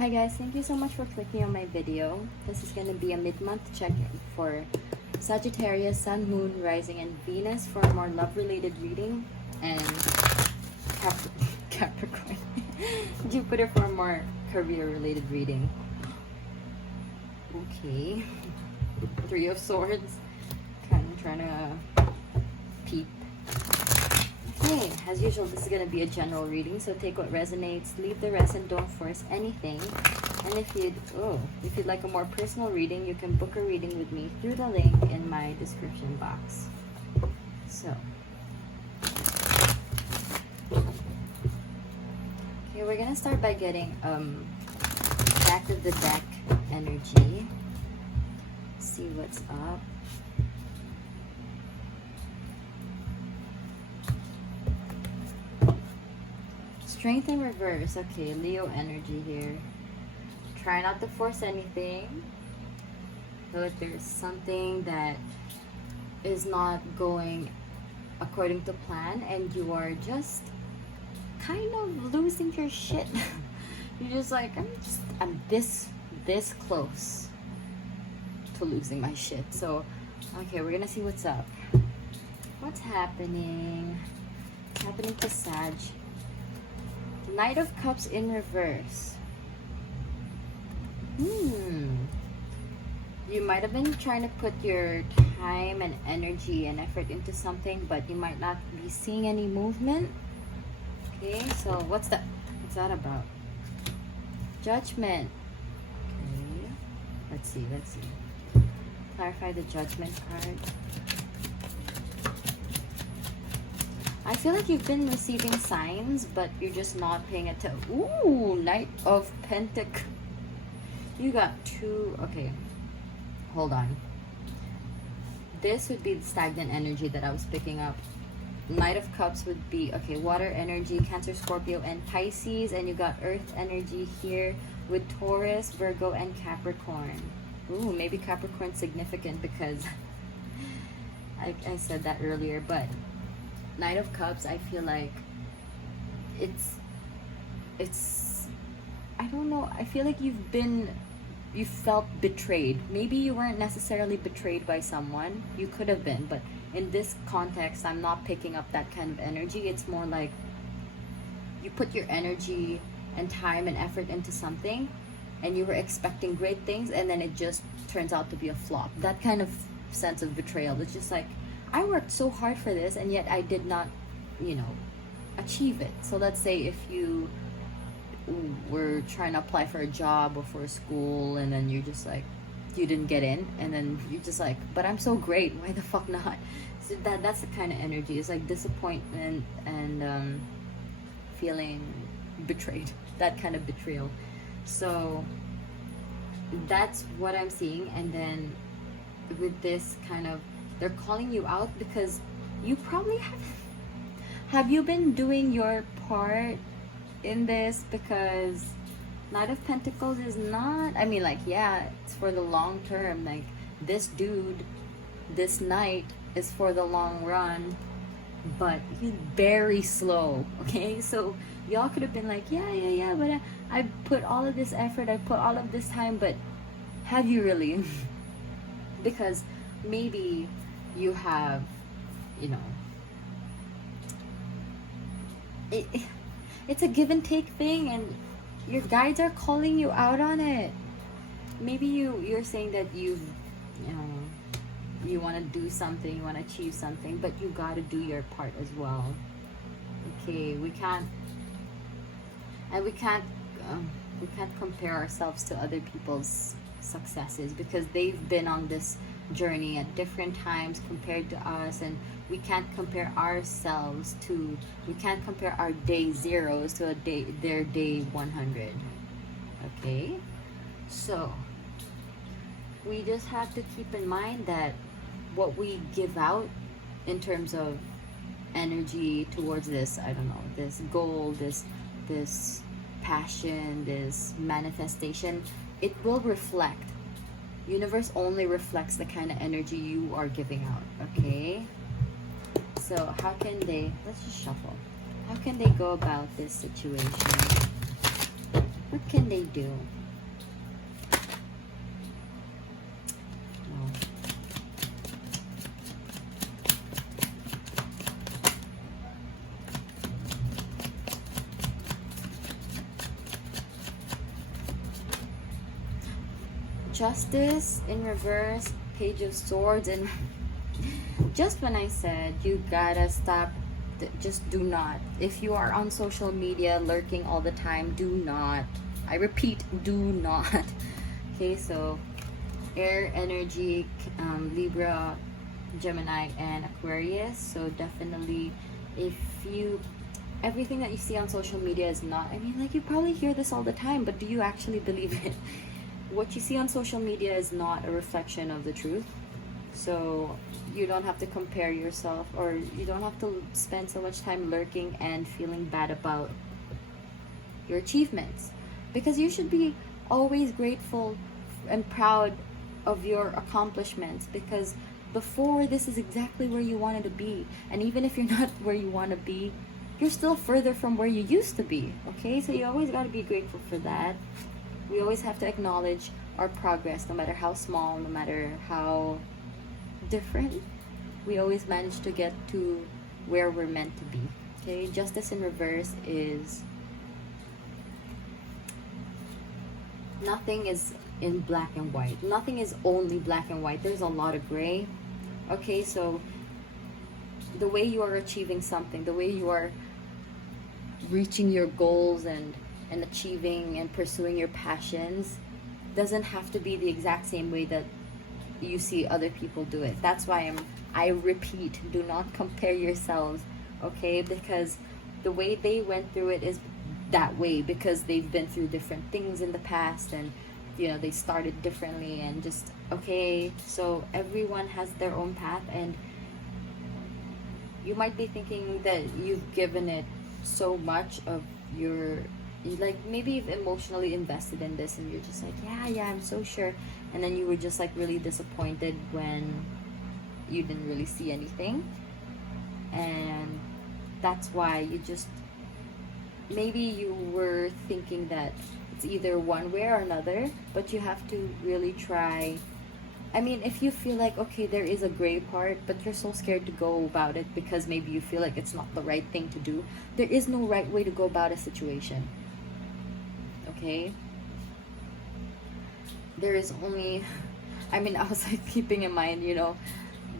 Hi guys, thank you so much for clicking on my video. This is going to be a mid-month check-in for Sagittarius, Sun, Moon, Rising, and Venus for a more love-related reading, and Capricorn, Jupiter for a more career-related reading. Okay, Three of Swords, kind of trying to peep. Okay, as usual, this is going to be a general reading, so take what resonates, leave the rest, and don't force anything. And if you'd like a more personal reading, you can book a reading with me through the link in my description box. So, okay, we're gonna start by getting back of the deck energy. See what's up. Strength in reverse. Okay, Leo energy here. Try not to force anything. So if there's something that is not going according to plan and you are just kind of losing your shit. You're just like, I'm this close to losing my shit. So, okay, we're gonna see what's up. What's happening? What's happening to Sag? Knight of Cups in reverse. You might have been trying to put your time and energy and effort into something, but you might not be seeing any movement. Okay, so what's that about? Judgment. Okay, let's see. Clarify the Judgment card. I feel like you've been receiving signs, but you're just not paying attention. Ooh, Knight of Pentacles. You got two. Okay, hold on. This would be the stagnant energy that I was picking up. Knight of Cups would be, okay, water energy, Cancer, Scorpio, and Pisces. And you got earth energy here with Taurus, Virgo, and Capricorn. Ooh, maybe Capricorn's significant because I said that earlier, but Knight of Cups, I feel like it's I don't know, I feel like you felt betrayed. Maybe you weren't necessarily betrayed by someone, you could have been, but in this context I'm not picking up that kind of energy. It's more like you put your energy and time and effort into something and you were expecting great things, and then it just turns out to be a flop. That kind of sense of betrayal. It's just like, I worked so hard for this and yet I did not, achieve it. So let's say if you were trying to apply for a job or for a school, and then you're just like, you didn't get in, and then you're just like, but I'm so great, why the fuck not? So that's the kind of energy. It's like disappointment and feeling betrayed. That kind of betrayal. So that's what I'm seeing. And then with this kind of, they're calling you out because you probably have you been doing your part in this? Because Knight of Pentacles is not, I mean, like, yeah, it's for the long term. Like, this dude, this knight is for the long run, but he's very slow. Okay, so y'all could have been like, yeah, but I put all of this effort, I put all of this time, but have you really? Because maybe you have, it's a give and take thing, and your guides are calling you out on it. Maybe you're saying that you want to do something, you want to achieve something, but you got to do your part as well. Okay, we can't compare ourselves to other people's successes because they've been on this journey at different times compared to us, and we can't compare our day zeros to their day 100. Okay, so we just have to keep in mind that what we give out in terms of energy towards this, I don't know, this goal, this passion, this manifestation, it will reflect. Universe only reflects the kind of energy you are giving out. Okay, so how can they, let's just shuffle, how can they go about this situation? What can they do? No. Justice in reverse, Page of Swords, and just when I said you gotta stop, just do not. If you are on social media lurking all the time, do not. I repeat, do not. Okay, so air energy, Libra, Gemini, and Aquarius. So definitely, if you, everything that you see on social media is not, I mean, like, you probably hear this all the time, but do you actually believe it? What you see on social media is not a reflection of the truth. So you don't have to compare yourself, or you don't have to spend so much time lurking and feeling bad about your achievements, because you should be always grateful and proud of your accomplishments, because before, this is exactly where you wanted to be. And even if you're not where you want to be, you're still further from where you used to be. Okay, so you always got to be grateful for that. We always have to acknowledge our progress, no matter how small, no matter how different. We always manage to get to where we're meant to be. Okay, Justice in reverse is nothing is in black and white. Nothing is only black and white. There's a lot of gray. Okay, so the way you are achieving something, the way you are reaching your goals and achieving and pursuing your passions doesn't have to be the exact same way that you see other people do it. That's why I repeat, do not compare yourselves, okay? Because the way they went through it is that way because they've been through different things in the past, and you know, they started differently, and just, okay, so everyone has their own path. And you might be thinking that you've given it so much of your, like, maybe you've emotionally invested in this, and you're just like, yeah, I'm so sure, and then you were just like really disappointed when you didn't really see anything. And that's why you just, maybe you were thinking that it's either one way or another, but you have to really try. I mean, if you feel like, okay, there is a gray part, but you're so scared to go about it because maybe you feel like it's not the right thing to do, there is no right way to go about a situation. Okay? There is only, I mean, I was like keeping in mind, you know,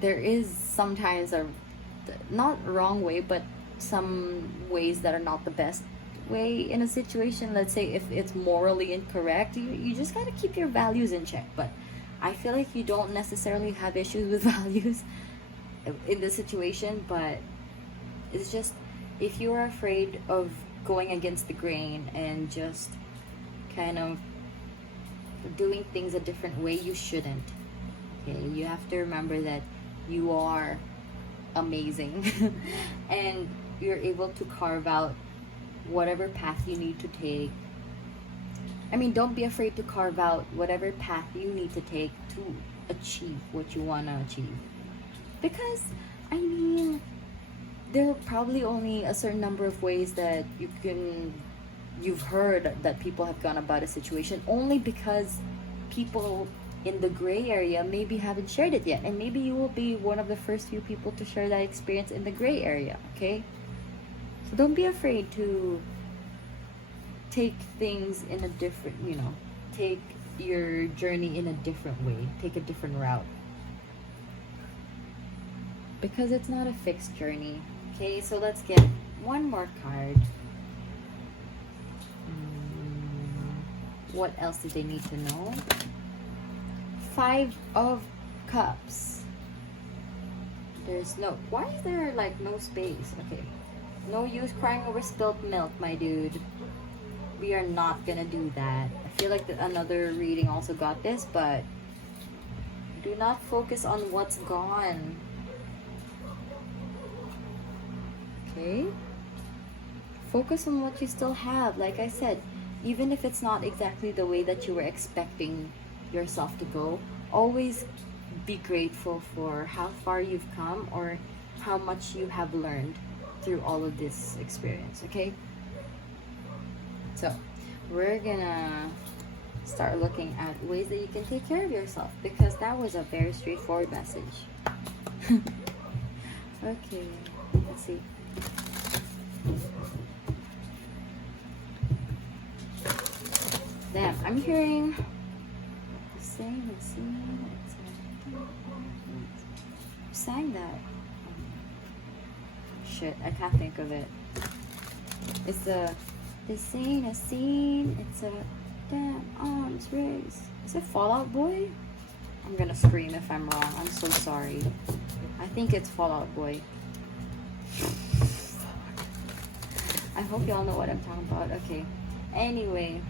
there is sometimes a, not wrong way, but some ways that are not the best way in a situation. Let's say if it's morally incorrect, you just gotta keep your values in check. But I feel like you don't necessarily have issues with values in this situation, but it's just, if you are afraid of going against the grain and just kind of doing things a different way, you shouldn't. Okay, you have to remember that you are amazing and you're able to carve out whatever path you need to take. I mean, don't be afraid to carve out whatever path you need to take to achieve what you want to achieve. Because, I mean, there are probably only a certain number of ways that you've heard that people have gone about a situation, only because people in the gray area maybe haven't shared it yet. And maybe you will be one of the first few people to share that experience in the gray area, okay? So don't be afraid to take things in a different, you know, take your journey in a different way, take a different route, because it's not a fixed journey. Okay, so let's get one more card. What else do they need to know? 5 of Cups. There's no, why is there like no space? Okay, no use crying over spilt milk, my dude. We are not gonna do that. I feel like another reading also got this, but do not focus on what's gone. Okay? Focus on what you still have. Like I said, even if it's not exactly the way that you were expecting yourself to go, always be grateful for how far you've come or how much you have learned through all of this experience, okay? So, we're gonna start looking at ways that you can take care of yourself, because that was a very straightforward message. Okay, let's see. Damn, I'm hearing saying who sang that? Shit, I can't think of it. It's the this ain't a scene, it's a damn arms race. Is it Fall Out Boy? I'm gonna scream if I'm wrong. I'm so sorry. I think it's Fall Out Boy. I hope y'all know what I'm talking about. Okay. Anyway.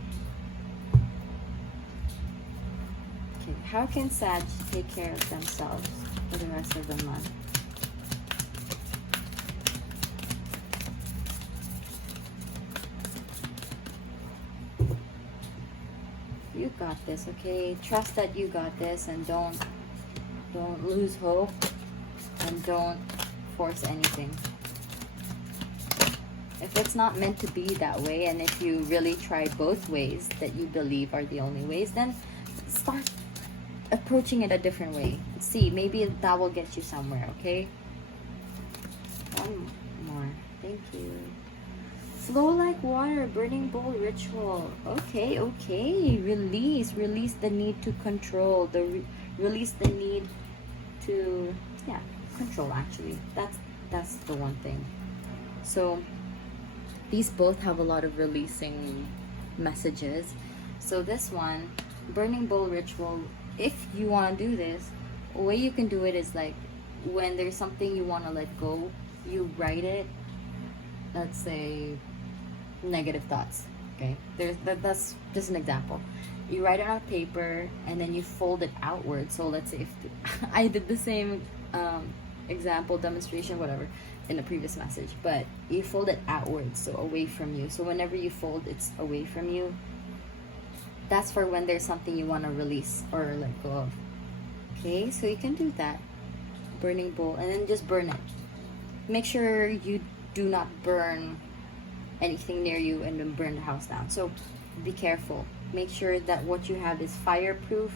Okay. How can Sag take care of themselves for the rest of the month? You got this, okay? Trust that you got this, and don't lose hope, and don't force anything. If it's not meant to be that way, and if you really try both ways that you believe are the only ways, then start approaching it a different way. See, maybe that will get you somewhere, okay? One more. Thank you. Flow like water, burning bowl ritual. Okay, okay. Release the need to control. Release the need to, yeah, control. Actually, that's the one thing. So these both have a lot of releasing messages. So this one, burning bowl ritual. If you want to do this, a way you can do it is like when there's something you want to let go, you write it. Let's say negative thoughts, okay? That's just an example. You write it on paper and then you fold it outward. So let's say if I did the same example, demonstration, whatever, in the previous message, but you fold it outward, so away from you. So whenever you fold, it's away from you. That's for when there's something you want to release or let go of. Okay, so you can do that. Burning bowl, and then just burn it. Make sure you do not burn anything near you and then burn the house down. So be careful. Make sure that what you have is fireproof.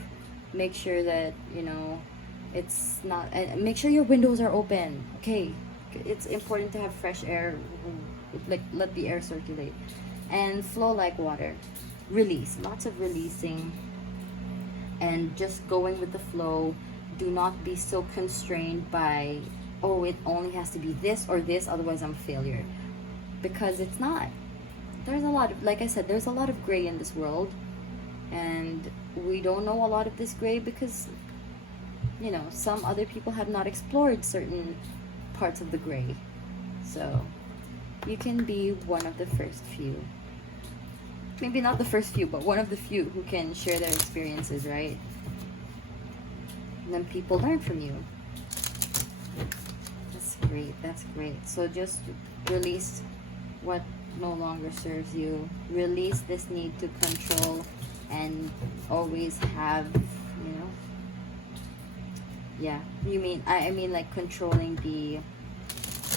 Make sure that, you know, it's not, make sure your windows are open. Okay, it's important to have fresh air, like let the air circulate, and flow like water. Release, lots of releasing, and just going with the flow. Do not be so constrained by, oh, it only has to be this or this, otherwise I'm a failure. Because it's not. There's a lot of, like I said, there's a lot of gray in this world, and we don't know a lot of this gray because, you know, some other people have not explored certain parts of the gray. So you can be one of the first few, maybe not the first few, but one of the few who can share their experiences, right? And then people learn from you. That's great. That's great. So just release what no longer serves you. Release this need to control and always have, you know, yeah, I mean like controlling the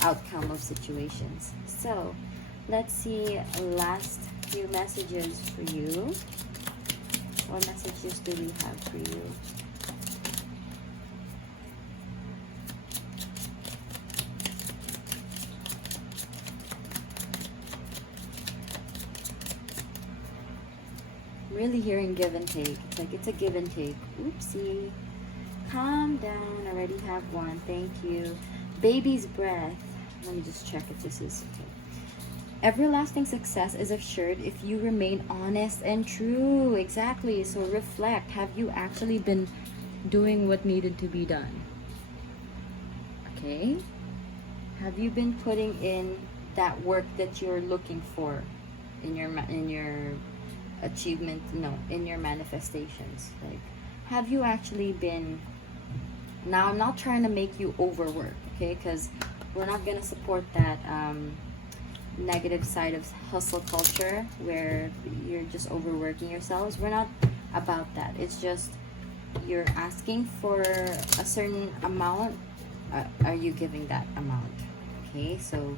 outcome of situations. So let's see, last few messages for you. What messages do we have for you? Really hearing give and take. It's like it's a give and take. Oopsie. Calm down. I already have one. Thank you. Baby's breath. Let me just check if this is okay. Everlasting success is assured if you remain honest and true. Exactly. So reflect. Have you actually been doing what needed to be done? Okay. Have you been putting in that work that you're looking for in your achievement, in your manifestations? Like, have you actually been, now I'm not trying to make you overwork, okay, because we're not going to support that negative side of hustle culture where you're just overworking yourselves. We're not about that. It's just you're asking for a certain amount. Are you giving that amount? Okay, so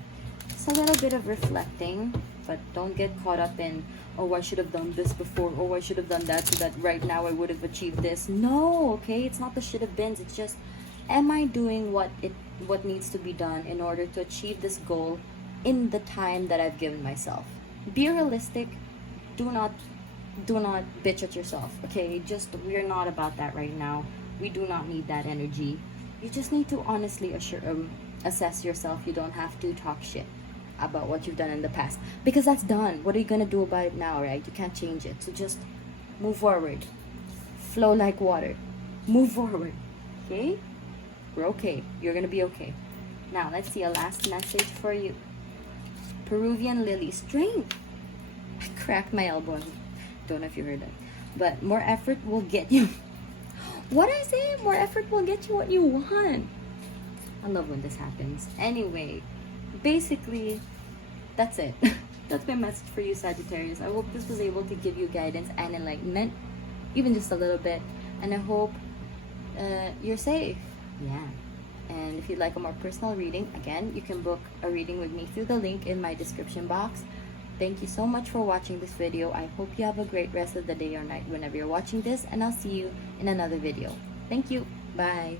it's a little bit of reflecting but don't get caught up in, oh, I should have done this before, oh, I should have done that so that right now I would have achieved this. No, okay, it's not the should have beens. It's just, am I doing what needs to be done in order to achieve this goal in the time that I've given myself? Be realistic. Do not bitch at yourself, okay? Just, we're not about that right now. We do not need that energy. You just need to honestly assess yourself. You don't have to talk shit about what you've done in the past, because that's done. What are you gonna do about it now, right? You can't change it. So just move forward. Flow like water. Move forward, okay? We're okay. You're gonna be okay. Now, let's see a last message for you. Peruvian lily, strength. I cracked my elbow. Don't know if you heard that. But more effort will get you. What I say? More effort will get you what you want. I love when this happens. Anyway, basically, that's it. That's my message for you, Sagittarius. I hope this was able to give you guidance and enlightenment, even just a little bit. And I hope you're safe. Yeah. And if you'd like a more personal reading, again, you can book a reading with me through the link in my description box. Thank you so much for watching this video. I hope you have a great rest of the day or night whenever you're watching this, and I'll see you in another video. Thank you. Bye.